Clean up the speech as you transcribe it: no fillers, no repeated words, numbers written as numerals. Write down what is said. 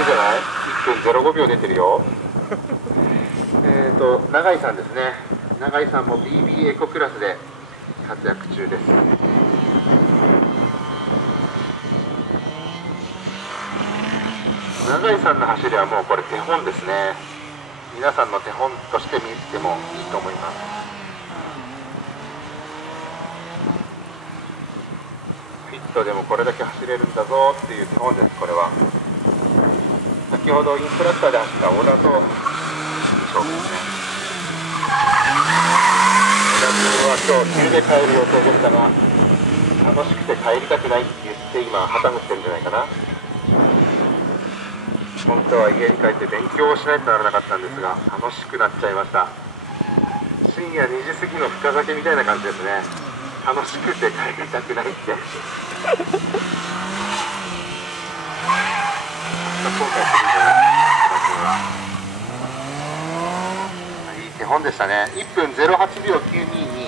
いじゃない？ 1 分05秒出てるよ。永井さんですね。永井さんも BB エコクラスで活躍中です。永井さんの走りはもうこれ手本ですね。皆さんの手本として見てもいいと思います。フィットでもこれだけ走れるんだぞっていう手本です。これは先ほどインストラクターで走った小田と勝負ですね。小田君は今日急で帰る予定でしたが、楽しくて帰りたくないって言って今旗振ってるんじゃないかな。本当は家に帰って勉強をしないとならなかったんですが、楽しくなっちゃいました。深夜2時過ぎの深酒みたいな感じですね。楽しくて帰りたくないって後悔するんじゃない？いい手本でしたね。1分08秒922。